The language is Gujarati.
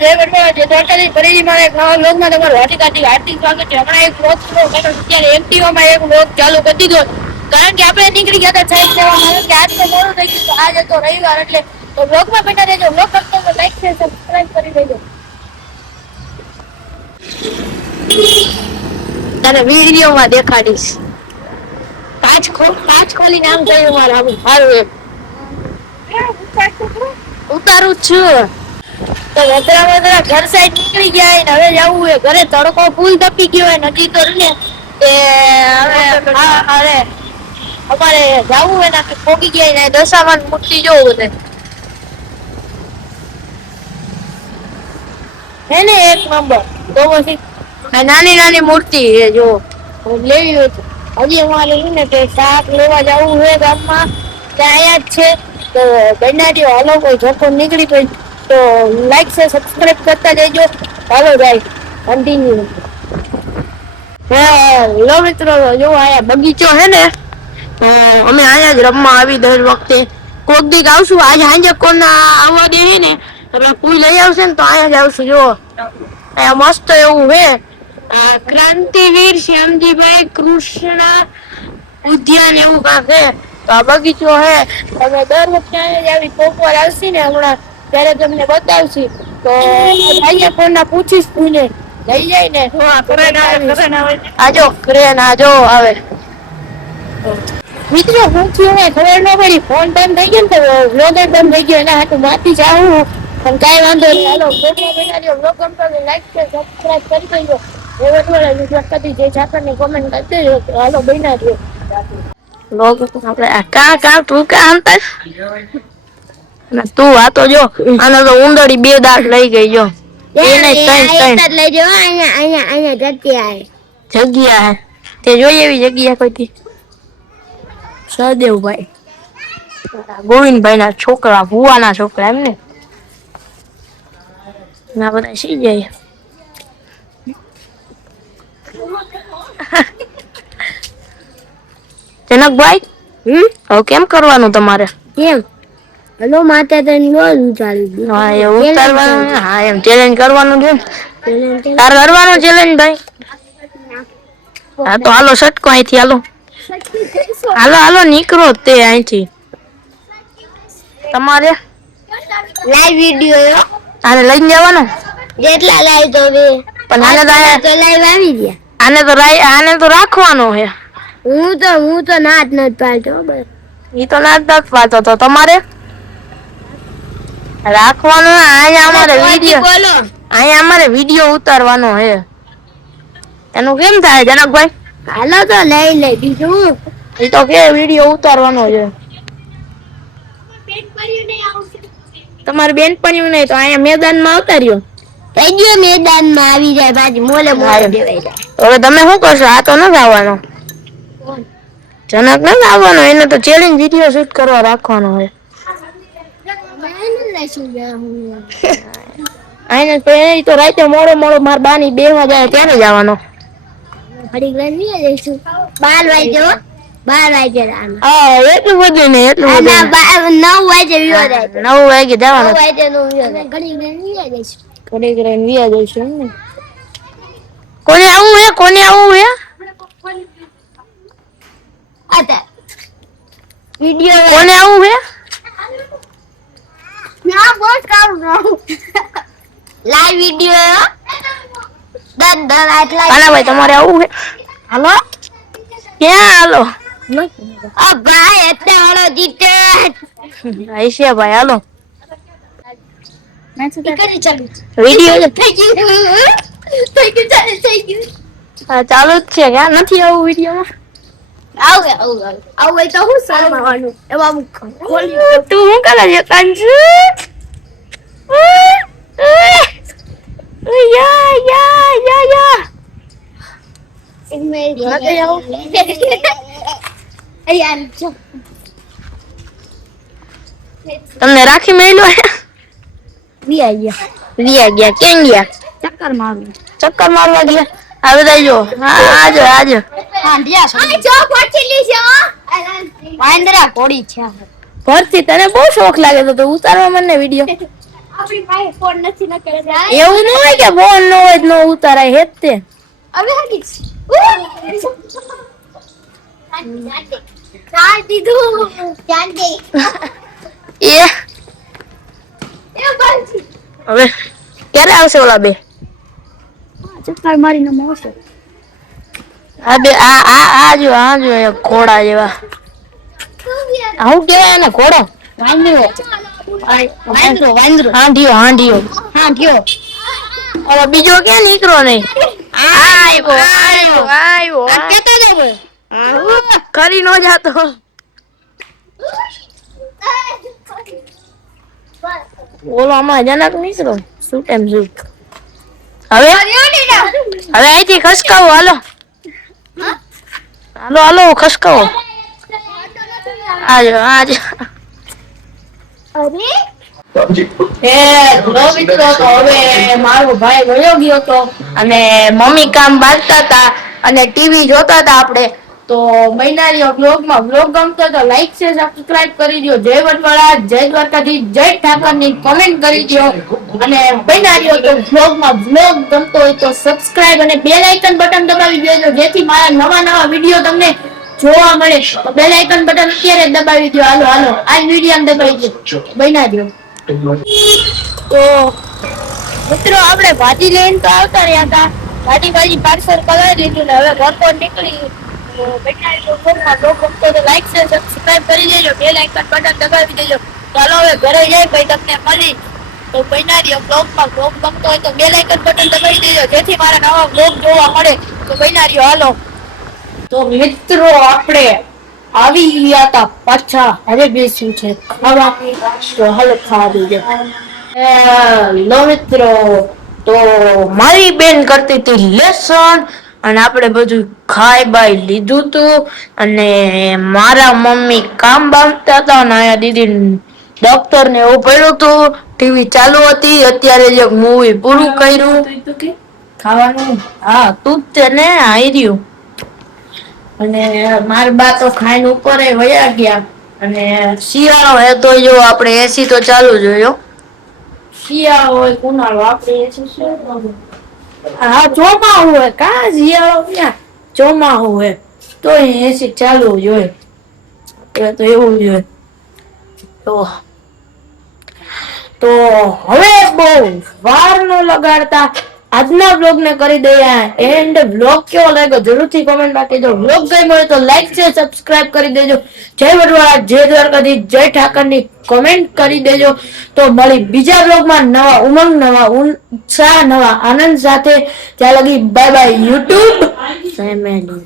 જય વડવા જય દ્વારકાધીશ ફરીથી મારા એક નવા વ્લોગમાં તમારું હાર્દિક સ્વાગત છે. હમણાં એક વ્લોગ અત્યારે એક્ટિવામાં એક વ્લોગ ચાલુ કરી દીધો કારણ કે આપણે નીકળી ગયા હતા સાઈડ લેવા કે આજ તો મોડું થઈ ગયું આજ હતો રવિવાર એટલે તો વ્લોગમાં બેઠા રહેજો. વ્લોગ કરતો તો લાઈક શેર સબસ્ક્રાઇબ કરી દેજો. તને વિડીયોમાં દેખાડીશ. કાચ ખોલીને આમ થયું મારે આવું સારું એમ ઉતારું છું. તો વતરા ઘર સાઈડ નીકળી ગયા ને હવે જવું હોય ઘરે. તડકો ફૂલ તપી ગયો હોય નદી તો ને તે હવે અમારે જવું હોય ને પોગી ગયા ને દશામાં મૂર્તિ જોવું બધે હે ને એક નંબર. તો પછી નાની નાની મૂર્તિ એ જો લેવી હોય તો હજી અમારે ને કે શાક લેવા જવું હોય ગામમાં ત્યાં અહીંયા જ છે. તો બનાટીઓ હાલો કોઈ જોખો નીકળી પડી તો લાઈક છે સબસ્ક્રાઇબ કરતા જજો. હાલો જાય કન્ટિન્યુ. હેલો મિત્રો જો આયા બગીચો હે ને અમે અહીંયા જ રમવા આવી દર વખતે કોક દીક આવશું. આજે સાંજે કોના આવવા દેવી ને આપણે કોઈ લઈ આવશે ને તો અહીંયા જ આવશું. જો અહીંયા મસ્ત એવું હે ક્રાંતિવીર શ્યામજીભાઈ કૃષ્ણ ઉદ્યાન એવું કાંક હે. તો આ બગીચો હે તમે દર વખતે અહીંયા જ આવી કોક વાર આવશે ને હમણાં ત્યારે તમને બતાવશી. તો ભાઈએ કોના પૂછીશ પૂને લઈ જાય ને આજો ક્રેન આજો આવે. મિત્રો હું થયું ને ખબર ન પડી ફોન બંધ થઈ ગયો ને તો વ્લોગ બંધ થઈ ગયો એના હાટું માથી જાઉં પણ કાંઈ વાંધો નહીં. હાલો વ્લોગમાં બના દો. વ્લોગ ગમતો હોય લાઈક શેર સબસ્ક્રાઇબ કરી દેજો. કદી જે છાપરની કોમેન્ટ કરી દેજો. હાલો બના દો વ્લોગ આપણે કા તું કા આંતા તું આ તો જો આને તો ઉંદરડી બે દાંત લઈ ગઈ જો એને ત્રણ લઈ જો. અહીંયા જગ્યા હે તે જોઈ એવી જગ્યા કોઈ સહદેવભાઈ ગોવિંદભાઈ ના છોકરા ભુવા ના છોકરા એમ ને ના બધા સી જાય. જનકભાઈ હવે કેમ કરવાનું તમારે? કેમ હેલો માતા તને બોલ ઉતારી. હા એ ઉતારવાનું. હા એમ ચેલેન્જ કરવાનું છે. તાર કરવાનું ચેલેન્જ ભાઈ. હા તો હાલો સટકો અહીંથી હાલો હાલો નીકળો તે અહીંથી. તમારે લાઈવ વિડિયો આને લઈને જવાનો જેટલા લાઈવ તો પણ આને તો લાઈવ આવી ગયા. આને તો રાખવાનો હે. હું તો નાચ નથી પાડતો બસ. ઈ તો નાચ નથી પાડતો તો તમારે રાખવાનો. અહીંયા અમારે વિડિયો ઉતારવાનો હે. એનું કેમ થાય જનકભાઈ? હાલો તો લઈ લે બીજું. ઈ તો કે વિડિયો ઉતારવાનો છે. તમારી બેનપણીઓ નહીં તો અહીંયા મેદાનમાં ઉતાર્યો થઈ ગયો. મેદાનમાં આવી જાય બાજી મોલે મોલે દેવાય જાય. હવે તમે શું કરશો? આ તો ન આવવાનો જનક ન આવવાનો. એને તો ચેલેન્જ વિડિયો શૂટ કરવા રાખવાનો હોય. આને તો રાતે મોડો માર બાની બેહવા જાય ત્યારે જવાનો. ઘડી ઘડી નહીં જઈશું 12 વાગે હા એટલું બધું નહીં. એટલું 9 વાગે વિયો જાય. 9 વાગે જવાનું. 9 વાગે નો વિયો જાય. ઘડી ઘડી વિયા જઈશું એમ ને. કોને આવું હે આતા વિડિયો કોને આવું હે ના બોસ કામ લાઈવ વિડિયો દન આટલા. હાલો ભાઈ તમારે આવું હે? હાલો ક્યાં હાલો? આ ભાઈ એટલે હાલો જીતે આઈશે ભાઈ હાલો. વિડિયો થઈ ગયું. હા ચાલુ જ છે. ક્યાં નથી આવું વિડિયોમાં? આવું તો હું શરમાવાનું એ બાબુ ખોલી તું હું કરે છે કંજુ યા એક મેં તમને રાખી મેલ્યો હે? વિયા ગયા કેમ ગયા? ચક્કર મારવા ગયા. આ બધા જો આજો વાંદરા ઘોડી છે. ભરતી તને બહુ શોખ લાગે તો ઉતારવા મને વિડિયો. એવું ન હોય કે ફોન ન હોય તો ન ઉતારાય હે જ તે. એ હવે ક્યારે આવશે ઓલા બે? ચક્કર મારીને આવશે. આ બે આ જો ઘોડા જેવા. હું કેવાય ને ઘોડો? હાંડિયો. હવે બીજો ક્યાં નીકળો નહીં? આવ્યો. કરી નો જાતો. ઓલો આમાં અચાનક નીકળો. શું ટાઈમ શું? હવે અહીંથી ખસકાવો હાલો. હાલો ખસકાવો. આજો. મિત્રો તો હવે મારો ભાઈ વયો ગયો હતો અને મમ્મી કામ બાંધતા હતા અને ટીવી જોતા હતા આપણે. તો મહિનારી વ્લોગમાં વ્લોગ ગમતો તો લાઈક છે, સબસ્ક્રાઇબ કરી દો. જય વડવાળા, જય દ્વારકાધીશ, જય ઠાકરની કમેન્ટ કરી દો. અને મહિનારીઓ તો વ્લોગમાં વ્લોગ ગમતો હોય તો સબસ્ક્રાઇબ અને બેલ આઇકન બટન દબાવી દેજો જેથી મારા નવા વિડીયો તમને જોવા મળે. તો બેલ આઇકન બટન અત્યારે દબાવી દો. હાલો આ વિડીયો દબાવી દો મહિનારીઓ. તો મિત્રો આપણે ભાજી લઈને તો આવતા રહ્યા હતા. ભાજી પાર્સલ કરાવી દીધું ને હવે ઘર પર નીકળી. તો લાઈક છે, સબસ્ક્રાઇબ કરી દેજો, બેલ આઇકન બટન દબાવી દેજો. ચાલો હવે ઘરે જઈ ભાઈ તમને મળી. તો બનારીઓ બ્લોગમાં બ્લોગ ગમતો હોય તો બેલ આઇકન બટન દબાવી દેજો જેથી મારા નવા બ્લોગ જોવા મળે. તો બનારીઓ હાલો. તો મિત્રો આપણે આવી ગયા હતા પાછા. હવે બેસ્યું છે ખાવાની. તો હાલો ખાવા દેજો. હેલો મિત્રો, તો મારી બેન કરતી હતી લેસન અને આપણે બધું ખાઈ બાઈ લીધું તું અને મારા મમ્મી કામ બાંધતા હતા અને અહીંયા દીદી ડોક્ટર ને એવું પડ્યું હતું. ટીવી ચાલુ હતી. અત્યારે જે મૂવી પૂરું કર્યું ખાવાનું. હા તું જ તે ને આયર્યું. અને મારા બા તો ખાઈને ઉપર વયા ગયા. અને શિયાળો હે તો જો આપણે એસી તો ચાલુ જોયો. શિયાળો હોય ઉનાળો આપણે એસી શું? હા ચોમાહું હોય કા શિયાળો ક્યાં ચોમાહું હોય તો એસી ચાલુ જ હોય. તો એવું જ હોય. તો હવે બહુ વાર ન લગાડતા આજના બ્લોગ ને કરી દઈએ એન્ડ. બ્લોગ કેવો લાગ્યો જરૂરથી કોમેન્ટમાં કહેજો. બ્લોગ ગમ્યો હોય તો લાઈક છે, સબસ્ક્રાઇબ કરી દેજો. જય વડવાળા, જય દ્વારકાધીશ, જય ઠાકરની કોમેન્ટ કરી દેજો. તો મળી બીજા બ્લોગમાં નવા ઉમંગ, નવા ઉત્સાહ, નવા આનંદ સાથે. ત્યાં લગી બાય બાય યુટ્યુબ ફેમિલી.